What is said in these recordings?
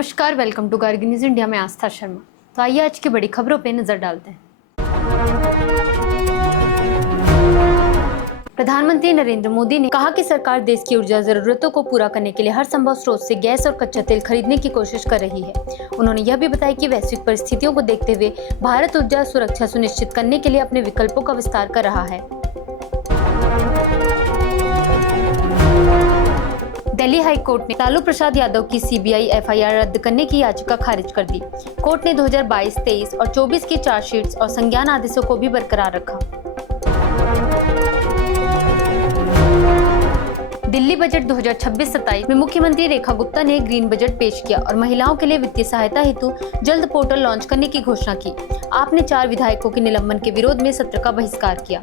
नमस्कार, welcome to Kargil news India में आस्था शर्मा। तो आइए आज की बड़ी खबरों पे नजर डालते हैं। प्रधानमंत्री नरेंद्र मोदी ने कहा कि सरकार देश की ऊर्जा जरूरतों को पूरा करने के लिए हर संभव स्रोत से गैस और कच्चा तेल खरीदने की कोशिश कर रही है। उन्होंने यह भी बताया कि वैश्विक परिस्थितियों को देखते हुए भारत ऊर्जा सुरक्षा सुनिश्चित करने के लिए अपने विकल्पों का विस्तार कर रहा है। दिल्ली हाई कोर्ट ने लालू प्रसाद यादव की सीबीआई एफआईआर रद्द करने की याचिका खारिज कर दी। कोर्ट ने 2022, 23 और 24 की चार्जशीट्स और संज्ञान आदेशों को भी बरकरार रखा। दिल्ली बजट 2026-27 में मुख्यमंत्री रेखा गुप्ता ने ग्रीन बजट पेश किया और महिलाओं के लिए वित्तीय सहायता हेतु जल्द पोर्टल लॉन्च करने की घोषणा की। आपने 4 विधायकों के निलंबन के विरोध में सत्र का बहिष्कार किया।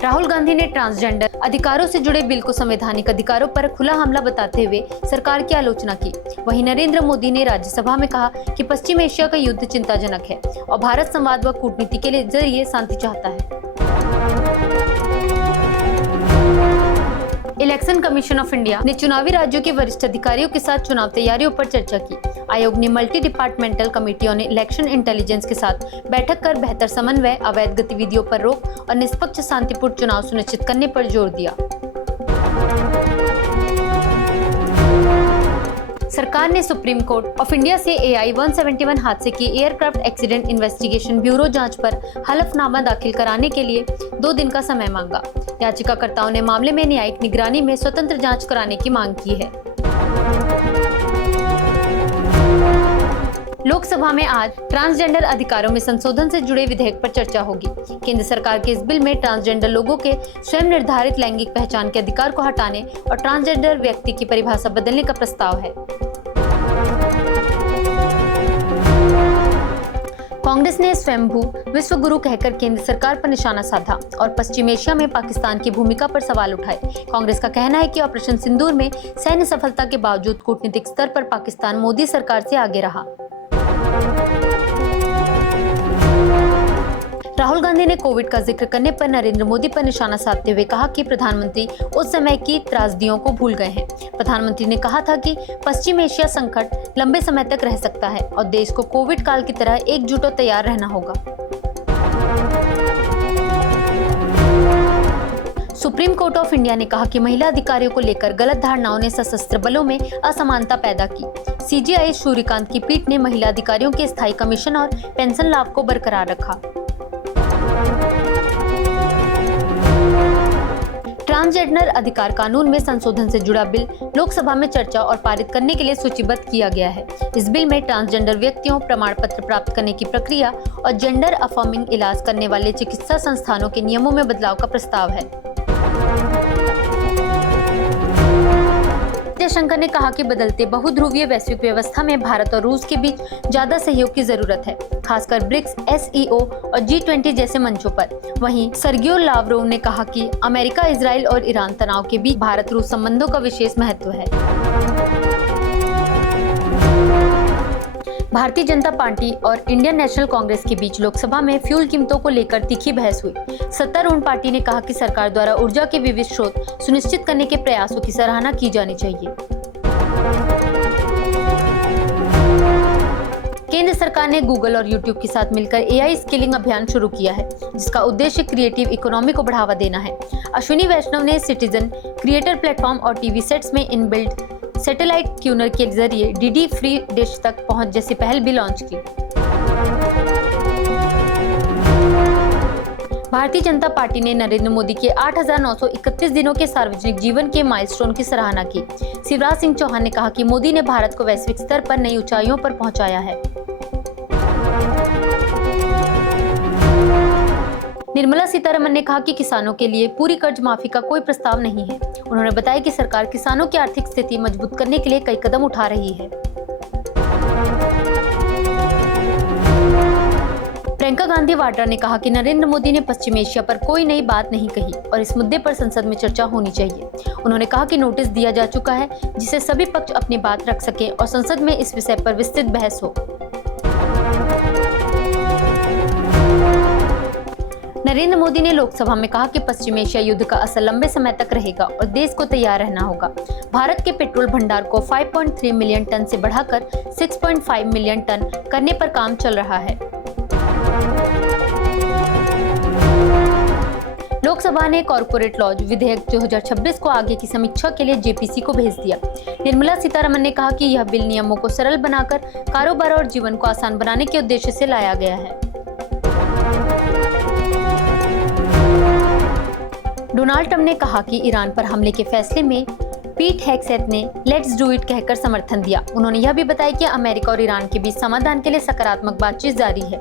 राहुल गांधी ने ट्रांसजेंडर अधिकारों से जुड़े बिल को संवैधानिक अधिकारों पर खुला हमला बताते हुए सरकार की आलोचना की। वहीं नरेंद्र मोदी ने राज्यसभा में कहा कि पश्चिम एशिया का युद्ध चिंताजनक है और भारत संवाद व कूटनीति के जरिए शांति चाहता है। इलेक्शन कमीशन ऑफ इंडिया ने चुनावी राज्यों के वरिष्ठ अधिकारियों के साथ चुनाव तैयारियों पर चर्चा की। आयोग ने मल्टी डिपार्टमेंटल कमेटियों ने इलेक्शन इंटेलिजेंस के साथ बैठक कर बेहतर समन्वय, अवैध गतिविधियों पर रोक और निष्पक्ष शांतिपूर्ण चुनाव सुनिश्चित करने पर जोर दिया। सरकार ने सुप्रीम कोर्ट ऑफ इंडिया से AI 171 हादसे की एयरक्राफ्ट एक्सीडेंट इन्वेस्टिगेशन ब्यूरो जांच पर हलफनामा दाखिल कराने के लिए 2 दिन का समय मांगा। याचिकाकर्ताओं ने मामले में न्यायिक निगरानी में स्वतंत्र जांच कराने की मांग की है। लोकसभा में आज ट्रांसजेंडर अधिकारों में संशोधन से जुड़े विधेयक पर चर्चा होगी। केंद्र सरकार के इस बिल में ट्रांसजेंडर लोगों के स्वयं निर्धारित लैंगिक पहचान के अधिकार को हटाने और ट्रांसजेंडर व्यक्ति की परिभाषा बदलने का प्रस्ताव है। कांग्रेस ने स्वयंभू विश्व गुरु कहकर केंद्र सरकार पर निशाना साधा और पश्चिम एशिया में पाकिस्तान की भूमिका पर सवाल उठाए। कांग्रेस का कहना है कि ऑपरेशन सिंदूर में सैन्य सफलता के बावजूद कूटनीतिक स्तर पर पाकिस्तान मोदी सरकार से आगे रहा। राहुल गांधी ने कोविड का जिक्र करने पर नरेंद्र मोदी पर निशाना साधते हुए कहा कि प्रधानमंत्री उस समय की त्रासदियों को भूल गए हैं। प्रधानमंत्री ने कहा था कि पश्चिम एशिया संकट लंबे समय तक रह सकता है और देश को कोविड काल की तरह एकजुट और तैयार रहना होगा। सुप्रीम कोर्ट ऑफ इंडिया ने कहा कि महिला अधिकारियों को लेकर गलत धारणाओं ने सशस्त्र बलों में असमानता पैदा की। CJI सूर्यकांत की पीठ ने महिला अधिकारियों के स्थायी कमीशन और पेंशन लाभ को बरकरार रखा। ट्रांसजेंडर अधिकार कानून में संशोधन से जुड़ा बिल लोकसभा में चर्चा और पारित करने के लिए सूचीबद्ध किया गया है। इस बिल में ट्रांसजेंडर व्यक्तियों प्रमाण पत्र प्राप्त करने की प्रक्रिया और जेंडर अफर्मिंग इलाज करने वाले चिकित्सा संस्थानों के नियमों में बदलाव का प्रस्ताव है। जयशंकर ने कहा कि बदलते बहुध्रुवीय वैश्विक व्यवस्था में भारत और रूस के बीच ज्यादा सहयोग की जरूरत है, खासकर ब्रिक्स, SEO और G20 जैसे मंचों पर। वहीं सर्गियो लावरोव ने कहा कि अमेरिका, इजराइल और ईरान तनाव के बीच भारत रूस संबंधों का विशेष महत्व है। भारतीय जनता पार्टी और इंडियन नेशनल कांग्रेस के बीच लोकसभा में फ्यूल कीमतों को लेकर तीखी बहस हुई। सत्तारूढ़ पार्टी ने कहा कि सरकार द्वारा ऊर्जा के विविध स्रोत सुनिश्चित करने के प्रयासों की सराहना की जानी चाहिए। केंद्र सरकार ने गूगल और YouTube के साथ मिलकर AI स्किलिंग अभियान शुरू किया है, जिसका उद्देश्य क्रिएटिव इकोनॉमी को बढ़ावा देना है। अश्विनी वैष्णव ने सिटीजन क्रिएटर प्लेटफॉर्म और टीवी सेट्स में इनबिल्ट सैटेलाइट ट्यूनर के जरिए DD फ्री डिश तक पहुंच जैसी पहल भी लॉन्च की। भारतीय जनता पार्टी ने नरेंद्र मोदी के 8,931 दिनों के सार्वजनिक जीवन के माइलस्टोन की सराहना की। शिवराज सिंह चौहान ने कहा कि मोदी ने भारत को वैश्विक स्तर पर नई ऊंचाइयों पर पहुंचाया है। निर्मला सीतारमण ने कहा कि किसानों के लिए पूरी कर्ज माफी का कोई प्रस्ताव नहीं है। उन्होंने बताया कि सरकार किसानों की आर्थिक स्थिति मजबूत करने के लिए कई कदम उठा रही है। प्रियंका गांधी वाड्रा ने कहा कि नरेंद्र मोदी ने पश्चिम एशिया पर कोई नई बात नहीं कही और इस मुद्दे पर संसद में चर्चा होनी चाहिए। उन्होंने कहा कि नोटिस दिया जा चुका है जिससे सभी पक्ष अपनी बात रख सकें और संसद में इस विषय पर विस्तृत बहस हो। नरेंद्र मोदी ने लोकसभा में कहा कि पश्चिम एशिया युद्ध का असर लंबे समय तक रहेगा और देश को तैयार रहना होगा। भारत के पेट्रोल भंडार को 5.3 मिलियन टन से बढ़ाकर 6.5 मिलियन टन करने पर काम चल रहा है। लोकसभा ने कॉर्पोरेट लॉज विधेयक 2026 को आगे की समीक्षा के लिए जेपीसी को भेज दिया। निर्मला सीतारमण ने कहा कि यह बिल नियमों को सरल बनाकर कारोबार और जीवन को आसान बनाने के उद्देश्य से लाया गया है। डोनाल्ड ट्रंप ने कहा कि ईरान पर हमले के फैसले में पीट हेग्सेथ ने लेट्स डू इट कहकर समर्थन दिया। उन्होंने यह भी बताया कि अमेरिका और ईरान के बीच समाधान के लिए सकारात्मक बातचीत जारी है।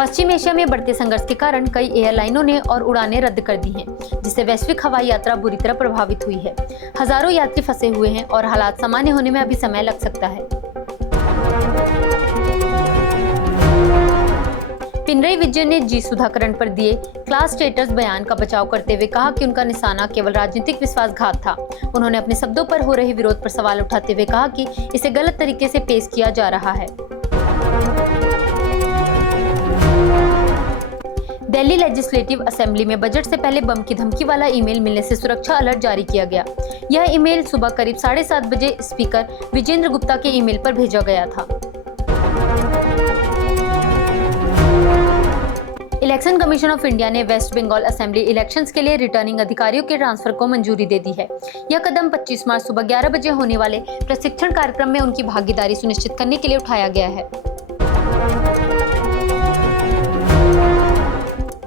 पश्चिम एशिया में बढ़ते संघर्ष के कारण कई एयरलाइनों ने और उड़ानें रद्द कर दी हैं, जिससे वैश्विक हवाई यात्रा बुरी तरह प्रभावित हुई है। हजारों यात्री फंसे हुए हैं और हालात सामान्य होने में अभी समय लग सकता है। पिनरई विजयन ने जी सुधाकरण पर दिए क्लास स्टेटस बयान का बचाव करते हुए कहा कि उनका निशाना केवल राजनीतिक विश्वासघात था। उन्होंने अपने शब्दों पर हो रहे विरोध पर सवाल उठाते हुए कहा कि इसे गलत तरीके से पेश किया जा रहा है। दिल्ली लेजिस्लेटिव असेंबली में बजट से पहले बम की धमकी वाला ईमेल मिलने से सुरक्षा अलर्ट जारी किया गया। यह ईमेल सुबह करीब 7:30 बजे स्पीकर विजेंद्र गुप्ता के ईमेल पर भेजा गया था। इलेक्शन कमीशन ऑफ इंडिया ने वेस्ट बंगाल असेंबली इलेक्शंस के लिए रिटर्निंग अधिकारियों के ट्रांसफर को मंजूरी दे दी है। यह कदम 25 मार्च सुबह 11 बजे होने वाले प्रशिक्षण कार्यक्रम में उनकी भागीदारी सुनिश्चित करने के लिए उठाया गया है।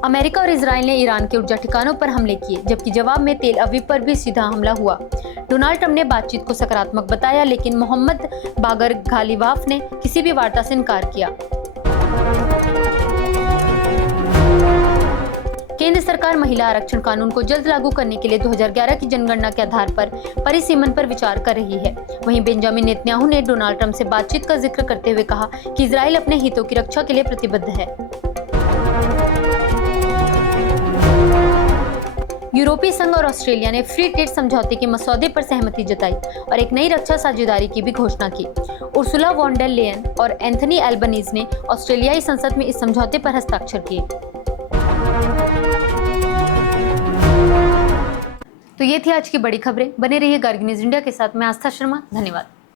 अमेरिका और इजराइल ने ईरान के ऊर्जा ठिकानों पर हमले किए, जबकि जवाब में तेल अवीव पर भी सीधा हमला हुआ। डोनाल्ड ट्रंप ने बातचीत को सकारात्मक बताया, लेकिन मोहम्मद बागर गालिबाफ ने किसी भी वार्ता से इनकार किया। केंद्र सरकार महिला आरक्षण कानून को जल्द लागू करने के लिए 2011 की जनगणना के आधार पर परिसीमन पर विचार कर रही है। वहीं बेंजामिन नेतन्याहू ने डोनाल्ड ट्रंप से बातचीत का जिक्र करते हुए कहा कि इजराइल अपने हितों की रक्षा के लिए प्रतिबद्ध है। यूरोपीय संघ और ऑस्ट्रेलिया ने फ्री ट्रेड समझौते के मसौदे पर सहमति जताई और एक नई रक्षा साझेदारी की भी घोषणा की। उर्सुला वॉन डेर लेयन और एंथनी एल्बनीज ने ऑस्ट्रेलियाई संसद में इस समझौते पर हस्ताक्षर किए। तो ये थी आज की बड़ी खबरें। बने रहिए गार्गी न्यूज इंडिया के साथ। मैं आस्था शर्मा। धन्यवाद।